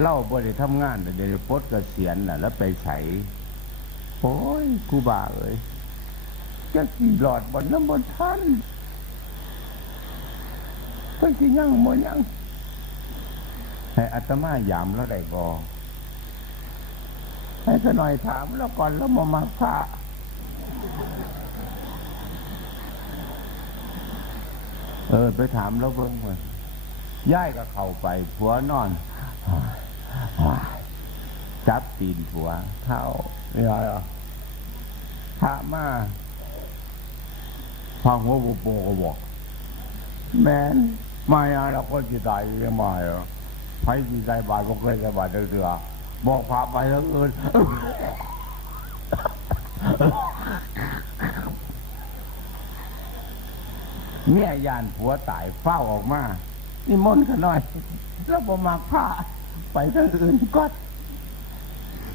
เล่าบ่ได้ทำงานแต่เดี๋ยวปดเกษียณน่ะ แล้วไปใส่โอ้ยกูบาเอ้ยจะกี่หลอดบนน้ำบนท่านเพิ่งสิยังบ่ยังให้อัตมายามแล้วได้บ่ให้ก็หน่อยถามแล้วก่อนแล้วมามาพระเออ ไปถามแล้วเบิ่งเลยย่ายก็เข้าไปผัวนอน จับตีนผัว เท้าไม่ไรหรอพระมาฟังหัวบุโปก็บอก แม่นมาอะเราก็จิตใจยังมาเหรอไฟจิตใจบาดก็เคยจะบาดเดือบอกพาไปแล้วเอินเนี่ยยานผัวตายเฝ้าออกมา นี่มนต์กันหน่อย แล้วบ่มาผ้า ไปทางอื่นก็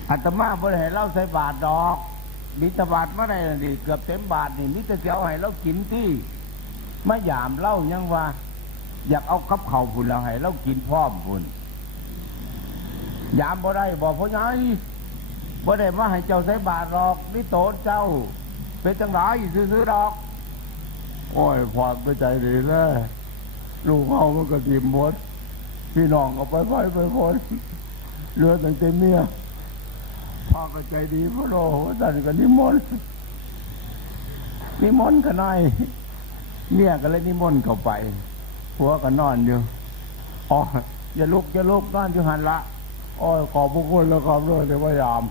อาตมาบ่ได้ให้เล่าใส่บาทดอกมิตบาทเมื่อไรนี่เกือบเต็มบาทนี่มิตรเสียวให้เรากินที่ไม่ยามเล่ายังว่า อยากเอากับเข่าพุ่นเราให้เรากินพร้อมพุ่นยามบ่ได้บอกพ่อใหญ่บ่ได้มาให้เจ้าใส่บาทดอกนี่โตเจ้า เป็นจังไรซื้อดอก โอ้ยพอไปใจดีเลยลูกเขามันก็ทีมหมด พี่น้องก็ไปไปไปคนเหลือแต่เต็มเมียพ่อก็ใจดีพ่อโลท่านก็นิมนต์นิมนต์กันหน่อยเมียก็เลยนิมนต์เข้าไปผัวก็นอนอยู่อ๋ออย่าลุกอย่าลุกนอนอยู่หันละอ้อขอบพระคุณแล้วครับด้วยแต่ว่ายาม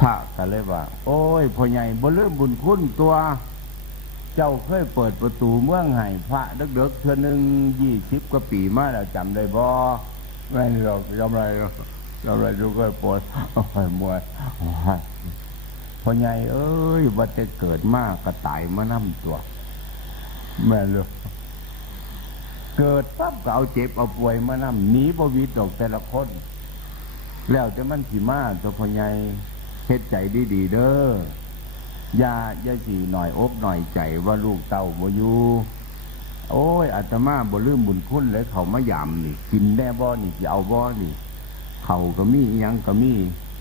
พระก็เลยว่า โอ้ยพ่อใหญ่บ่ลืมบุญคุณตัว เจ้าเคยเปิดประตูเมืองไห้พระเด็กๆเทือหนึ่งยี่สิบกว่าปีมาแล้วจำได้บ่ไม่หรอกจำไรจำไรดูก็ปวดโอ้ยมวยพ่อใหญ่เอ้ยว่าจะเกิดมากกระต่ายมานั่ตัว แม่เลยเกิดปั๊บก็เอาเจ็บเอาป่วยมานั่หนีบวิตดอกแต่ละคน แล้วจะมันขี่มาตัวพ่อใหญ่ เฮ็ดใจดีๆเด้ออย่าอย่าสีหน่อยอกหน่อยใจว่าลูกเต้าบ่อยู่โอ้ยอาตมาบ่ลืมบุญคุณเลยเขามายามนี่ กินได้บ่นี่สิเอาบ่นี่ เขาก็มียังก็มี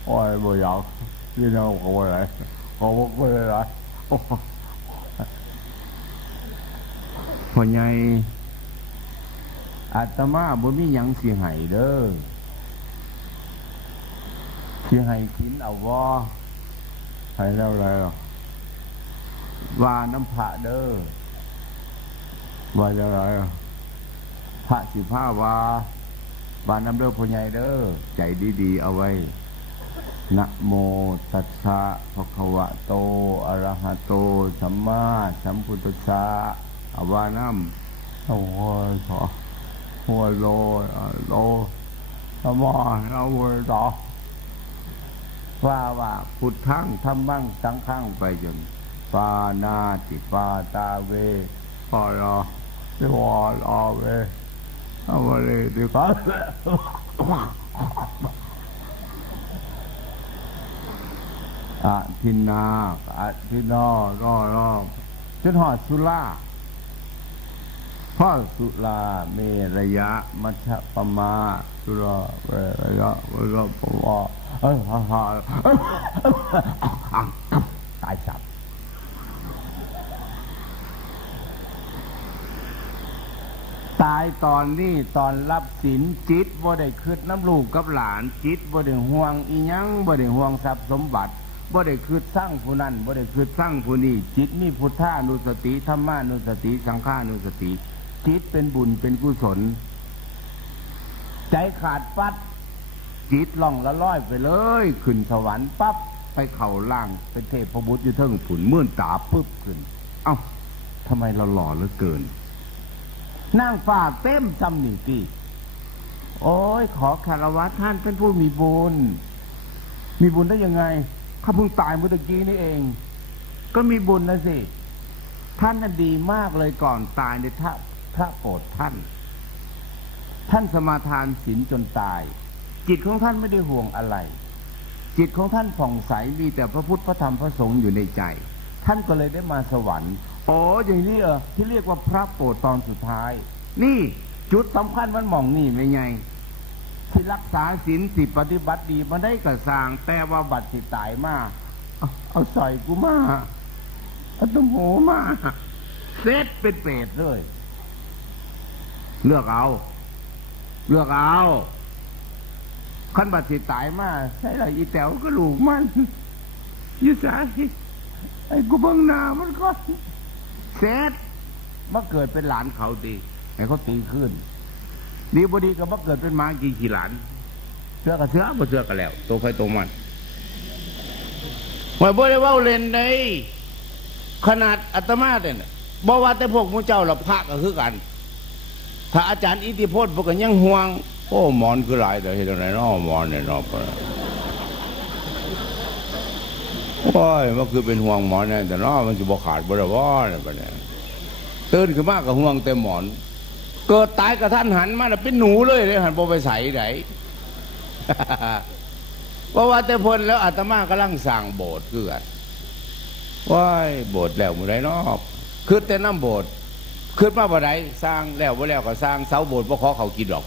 โอ้ยบ่อยากพี่น้องเขาอะไรเขาบอกว่าอะไรโอ้พ่อใหญ่อาตมาบ่มียังสิให้เด้อ สิให้กินเอาบ่ให้แล้วแล้วว่าน้ำพระเด้อว่าจะไรพระสิผ้าว่าว่าน้ำเด้อพ่อใหญ่เด้อใจดีๆเอาไว้นะโมตัสสะภะคะวะโตอะระหะโต สัมมาสัมพุทธัสสะอาวาน้ำโอ้ยขอหัวโลโลธรรมะเราหัวต่อ ว่าว่าพุทธังธรรมังสังฆังไปจนปานาติปาตาเวปารอติวาลาเวอาวเลติปาอะทินนาอะทินนารอรอจนหอดสุลาพ่อสุลาเมระยะมัชปมา สุลาเวระยะเวระปวาเอ้ยฮ่าฮ่า ตายสับตายตอนนี้ตอนรับศีลจิตบ่ได้คืดน้ำลูกกับหลาน จิตบ่ได้ห่วงอีหยังบ่ได้ห่วงทรัพย์สมบัติบ่ได้คืดสร้างผู้นั้นบ่ได้คืดสร้างผู้นี้จิตมีพุทธานุสติธรรมานุสติสังฆานุสติ จิตเป็นบุญเป็นกุศล ใจขาดปัด จิตล่องละร้อยไปเลย ขึ้นสวรรค์ปั๊บไปเข่าล่างเป็นเทพบุตรอยู่เทิงผุนเมื่นตาปึ๊บขึ้น เอ้าทำไมเราหล่อเหลือเกินนั่งฝ่าเต็มจำหนึ่งปีโอ้ยขอคารวะท่านเป็นผู้มีบุญ มีบุญได้ยังไงข้าเพิ่งตายเมื่อตะกี้นี่เอง ก็มีบุญนะสิ ท่านนั้นดีมากเลยก่อนตายในพระพระโปรดท่าน ท่านสมาทานศีลจนตาย จิตของท่านไม่ได้ห่วงอะไร จิตของท่านผ่องใสมีแต่พระพุทธพระธรรมพระสงฆ์อยู่ในใจ ท่านก็เลยได้มาสวรรค์โอ้อย่างนี้เออที่เรียกว่าพระโปรดตอนสุดท้าย นี่จุดสำคัญมันมองนี่ไม่ไง ที่รักษาศีลสิปฏิบัติดีมาได้กระสางแต่ว่าบัตรสิตายมาเอาเอาใส่กูมาเอาตุ้มโหมาเซตเป็นเปรตเลย เลือกเอา เลือกเอา ขันบัตรสิตายมาใช่ไรอีแต๋วก็ลูกมันยี่สายไอ้กูเบังนามันก็เซตมาเกิดเป็นหลานเขาดีให้เขาตีขึ้นดีบดีก็มาเกิดเป็นมากี่กี่หลานเสื้อกับเสื้อบ่เสื้อกันแล้วตัวใครตัวมันไม่บ่ได้ว่าเล่นได้ขนาดอาตมาเนี่ยบอกว่าแต่พวกมูเจ้าเราพระก็คือกัน ถ้าอาจารย์อิทธิพลพวกกันยังห่วง โอ้หมอนคือหลายแต่เห็นอะไรนาะหมอนเนี่ยเนาะโอ้ยมันคือเป็นห่วงหมอนเนี่ยแต่นาะมันจะบกขาดบ่ได้บ่เนี่ยปะเนี่ยตื่นขึ้นมากกับห่วงเต็มหมอน เกิดตายกับท่านหันมาเป็นหนูเลยเลยหันโบไปใส่ไหนเพราะว่าแต่พลแล้วอาตมากำลังสั่งโบสถ์คือกันว้ายโบสถ์แล้วมือไรนอกคือแต่น้ำโบสถ์คือมาบ่ไดสร้างแล้วบ่แล้วก็สร้างเสาโบสถ์บ่ขอเขากินดอก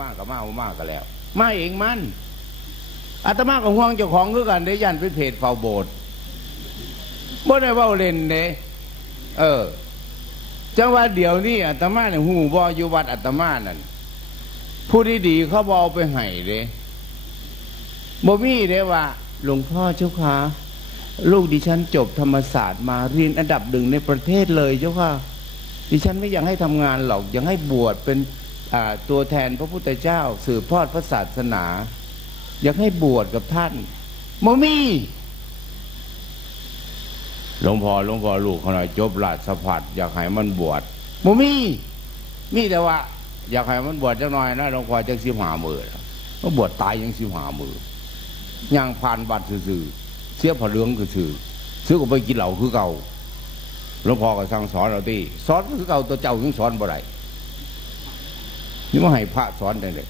มากกับมากมากก็แล้ว มาเองมันอาตมากับห่วงเจ้าของคือกันได้ยันเป็นเพจเฝ้าโบสถ์บ่ได้เว้าเล่นเด้เออจังว่าเดี๋ยวนี้อาตมาเนี่ยหูบออยู่วัดอาตมานั่นผู้ดีดีเขาบเอาไปให้เลยบ่มีเด้ว่า หลวงพ่อเจ้าค่ะลูกดิฉันจบธรรมศาสตร์มาเรียนอันดับหนึ่งในประเทศเลยเจ้าค่ะ ดิฉันไม่อยากให้ทำงานหรอกอยากให้บวชเป็น ตัวแทนพระพุทธเจ้า สืบทอดพระศาสนา อยากให้บวชกับท่านโมมี่หลวงพ่อหลวงพ่อลูกเขาหน่อยจบราชสพัดอยากให้มันบวชโมมี่มีแต่ว่า อยากให้มันบวชจังหน่อยนะหลวงพ่อจังสิบหามือก็บวชตายยังสิบหามือย่างผ่านบัตรสื่อเสียผ่าเรื่องคือสื่อซื้อก็ไปกินเหล่าคือเก่าหลวงพ่อก็สั่งสอนเราตีสอนคือเก่าตัวเจ้าถึงสอนบ่ได้ นี่มาให้พระสอนได้เลย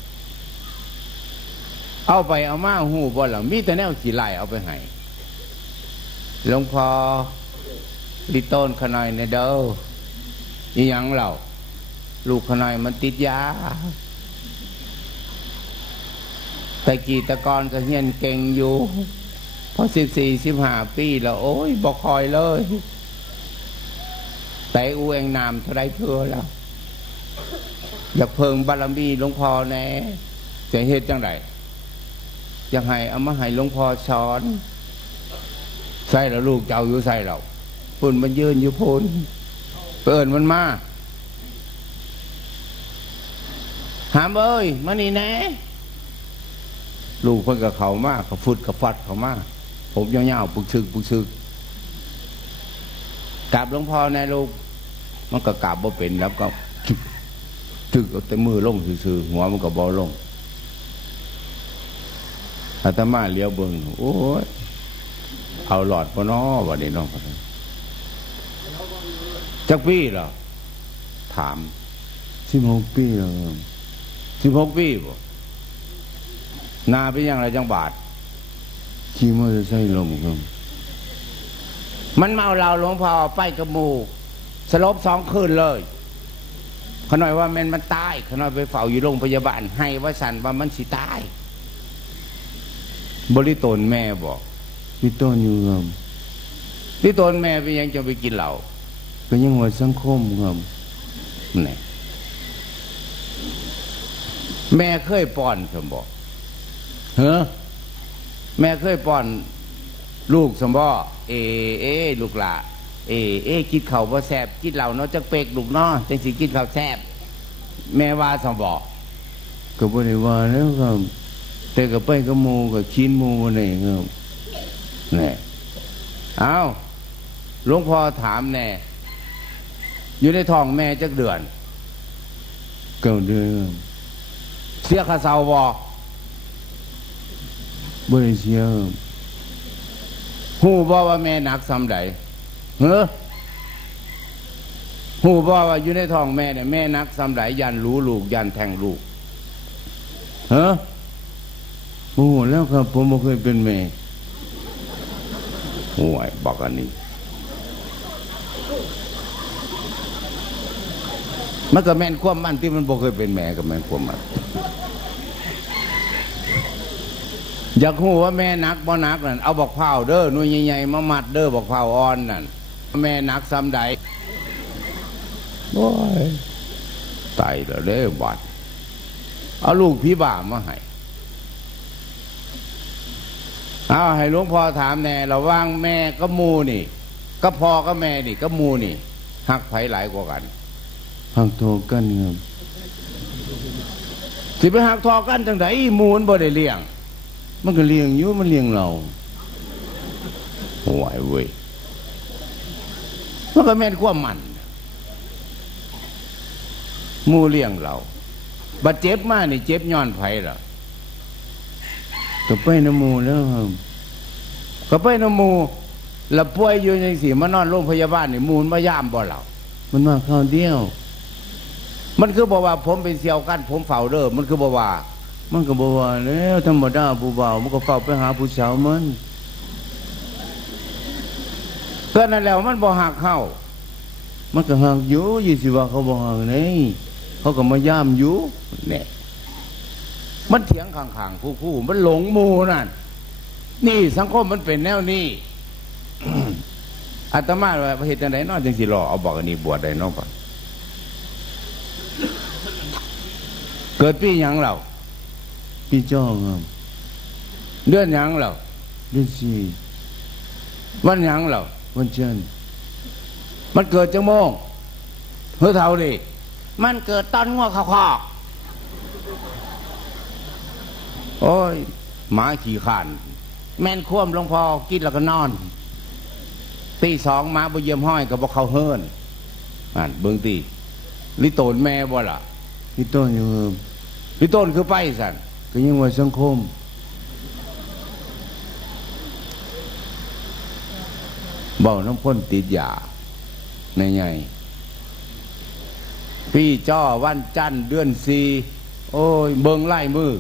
เอาไปเอามาหูบ่หลังมีแต่แนวขี่ไล่เอาไปให้หลวงพ่อลิต้นขนายในเด้อนี่ยังเราลูกขนายมันติดยาแต่กีตะกอนก็เฮียนเก่งอยู่พอสิบสี่สิบห้าปีแล้ว โอ้ยบอกคอยเลยแต่อูเองนามเท่าไรเพื่อแล้ว อยากเพิ่งบารมีหลวงพ่อแน่จะเหตุจังไรอยากให้เอามาให้หลวงพ่อสอนใส่แล้วลูกเจ้าอยู่ใส่เราพุ่นมันยืนอยู่พุ่นเปิดมันมาหามเอ้ยมานี่แน่ลูกเพิ่นกับเขามากกับฟุดกับฟัดเขามากผมยาวๆปุกชึกปุกชึกกราบหลวงพ่อในลูกมันก็กราบบ่เป็นแล้วก็ จึกเอาแต่มือลงซื่อๆหัวมันก็บอลงอาตมาเลี้ยวเบิงโอ้ยเอาหลอดปนอวันนี้น้องจักปีเหรอถามสิบหกปีเหรอสิบหกปีบ่นาเป็นยังไรจังบาทขี่มอเตอร์ไซค์ลงครับมันเมาเราหลวงพ่อไปกับมูสลบสองคืนเลย ขน่อยว่ามันมันตายขน่อยไปเฝ้าอยู่โรงพยาบาล ให้ว่าสันว่ามันสิตาย บริโตนแม่บอกพี่ต้นอยู่ครับพี่ต้นแม่ไปยังจะไปกินเหล้าก็ยังหัวสังคมครับนี่แม่เคยป้อนสมบอกเฮ้อแม่เคยป้อน ลูกสมบอเอเอลูกละ เอเอกินเข่าพอแสบกินเหล่าเนาะจะเปกลูกเนาะจังสิกินข้าวแสบแม่ว่าสมบอก็บ่ได้ว่าแล้วครับแต่ก็ไปก็มูก็ชินมูนี่ครับนี่เอาหลวงพ่อถามแน่อยู่ในท้องแม่จักเดือนเก้าเดือนเสียข้าเสาบบริเสียหูบอกว่าแม่หนักซ้ำใด เออหูบ่ว่าอยู่ในท้องแม่เนี่ยแม่นักสำหลายยันรู้ลูกยันแทงลูกเออโอ้แล้วครับ ผมไม่เคยเป็นแม่โอ้ยบอกอันนี้มันก็แม่นความมันที่มันบ่เคยเป็นแม่ก็แม่นความมันอยากหูว่าแม่นักบ่นักนั่นเอาบอกเผาเด้อนุ่ยใหญ่ๆมามัดเด้อบอกเผาอ่อนนั่น แม่นักซ้ำใดโอ้ยตายแล้วเด้อบัดเอาลูกพี่บ่ามาให้เอาให้หลวงพ่อถามแน่ระหว่างแม่ก็มูนี่ ก็พ่อก็แม่นี่ ก็มูนี่หักไผหลายกว่ากันหักโทกันครับสิไปหักทอกันจังไดมูนบ่ได้เลี้ยง มันก็เลี้ยงอยู่มันเลี้ยงเราห่วยเว้ย มันก็แม่นความมันมูเลี้ยงเราบัดเจ็บมากนี่เจ็บย้อนไผล่ะก็ไปน้ำมูแล้วครับก็ไปน้ำมูแล้วป่วยอยู่ยังสิมานอนโรงพยาบาลนี่มูนมาย่ามบ่เรามันมาข้าวเดียว มันคือบอกว่า ผมเป็นเซียวกันผมเฝ้าเด้อมันคือบอกว่า มันก็บอกว่าแล้วธรรมดาผู้บ่ามันก็เฝ้าไปหาผู้สาวมัน ก็นั่นแล้วมันบ่หักเข้า มันก็หักอยู่ยี่สิว่าเขาบ่หักนี่เขาก็มาย่ามอยู่เนี่ยมันเถียงข้างๆคู่ๆมันหลงหมูนั่นนี่สังคมมันเป็นแนวนี้อาตมาว่าเหตุใดเนอกจังสิรอเอาบอกอันนี้บวชได้เนอกปะเกิดปีหยังเราพี่จ้องครับเดือนหยังเราเดือนสี่วันหยังเรา วันจันทร์มันเกิดจังโมงเฮ้ยเท่าดิมันเกิดตอนงัวข้าวคอกโอ้ยหมาขี่ขาน แม่นคว่ำหลวงพอกินแล้วก็นอนตีสองหมาบเยี่ยมห้อยกับบ่เขาเฮิรนอ่านเบิ่งตีลิโตนแม่บ่ล่ะพี่ต้นอยู่ครับลิโตนคือไปสันก็ยังว่าสังคม เบาน้ำพ่นติดยาในไงพี่จ้อวันจันทร์เดือนสี่โอ้ย เบิงไล่มือ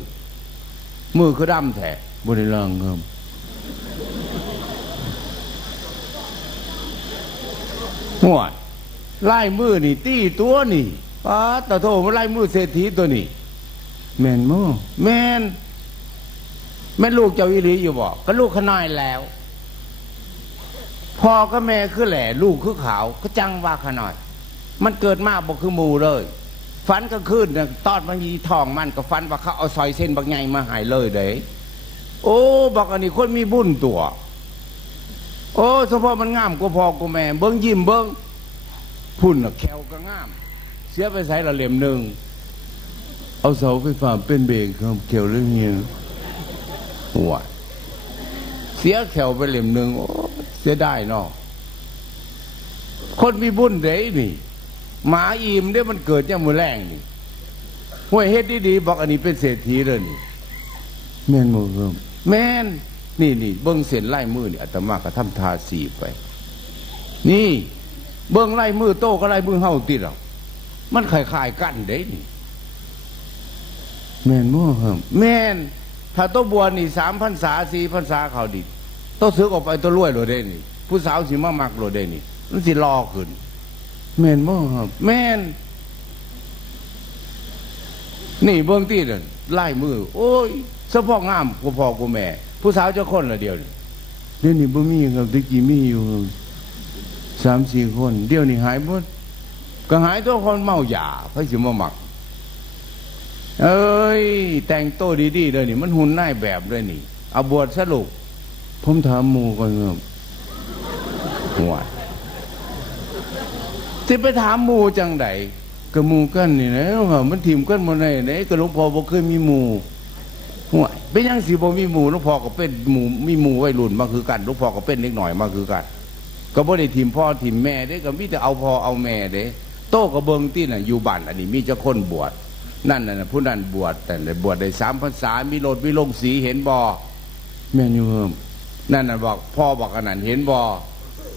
มือคือดำแท้บริลังครับหัวไล่มือนี่ ตี้ตัวนี่ป้าตะโทมันไล่มือเศรษฐีตัวนี่แม่นโม่แม่นแม่นลูกเจ้าอิลีอยู่บอกก็ลูกขน้อยแล้ว พ่อก็แม่คือแหล่ลูกคือขาวก็จังว่าขน้อย มันเกิดมาบอกคือมูเลยฝันก็ขึ้นตอดมันยีทองมันก็ฝันว่าเขาเอาซอยเส้นบักไงมาหายเลยเด้โอ้บอกอันนี้คนมีบุญตัว โอ้เฉพาะมันงามก็พอกูแม่ เบิ้งยิ้มเบิ้งพุ่นน่ะแควก็งาม เสียไปใส่ละเหลี่ยมหนึ่งเอาเสาไฟฟ้าเป็นเบรกครับเกี่ยวเรื่องเงี้ยหัวเสียแขวไปเหลี่ยมหนึ่งโอ้ เสียได้เนาะคนมีบุญเด้นี่ หมาอิ่มเด้มันเกิดจากมือแรงนี่ห่วยเฮ็ดดีๆบอกอันนี้เป็นเศรษฐีเลยนี่แม่นโม่ครับแม่นนี่นี่เบิ้งเส้นไล่มือนี่อาตมาก็ทำทาสีไป นี่ เบิ้งไล่มือโตก็ไล่มือเฮาติดหรอกมันคล้ายๆกันเด้นี่ แม่นโม่ครับแม่นถ้าโตบัวนี่สามพันษาสี่พันษาเขาดิ โตซื้อออกไปตัวรวยโลดเด้นี่ ผู้สาวสิมามักโลดเด้นี่มันสิรอขึ้นแม่นโม่ครับแม่น นี่เบื้องที่นั่นไล่มือ โอ้ยสะพองงามกูพ่อกูแม่ ผู้สาวเจ้าคนละเดียวนี่เดี๋ยวนี้บ่มีครับตะกี้มีอยู่สามสี่คน เดี๋ยวนี้หายหมดก็หายตัวคนเมาหยาเพื่อสิมาหมัก เอ้ย แต่งโตวดีๆเลยนี่ มันหุ่นน่ายแบบเลยนี่เอาบวชสรุป ผมถามหมู่ก่อนครับหัวสิไปถามหมูจังไดกับหมู่กันนี่นะครับมันทีมกันบ่ได้ไหนก็หลวงพ่อบ่เคยมีหมู่หัวเป็นยังสิบ่มีหมูหลูกพ่อก็เป็นหมูมีหมูวัยรุ่นมาคือกันหลูกพ่อก็เป็นเล็กหน่อยมาคือกัน ก็บ่ได้ทีมพ่อทีมแม่เด้ก็มีแต่เอาพ่อเอาแม่เด้โตก็เบิ่งที่น่ะอยู่บ้านอันนี้มีเจ้าคนบวชนั่นน่ะผู้นั้นบวชแต่ละบวชได้สามพรรษามีโลดมีลงสีเห็นบ่แม่นอยู่ครับ นั่นน่ะบอกพ่อบอกอันนั้นเห็นบ่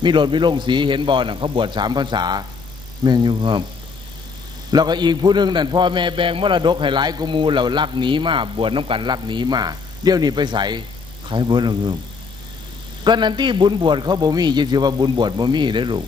มีโลดมีลงสีเห็นบ่น่ะเขาบวชสามพรรษาแม่นอยู่ครับแล้วก็อีกผู้หนึงนั่นพ่อแม่แบ่งมรดกให้หลายกว่าหมู่เราลักหนีมาบวชน้ำกันลักหนีมาเดี๋ยวนี้ไปใส่ขายเบิดแล้วครับก็นั่นที่บุญบวชเขาบ่มียิ่งสิว่าบุญบวชบ่มีได้อลูก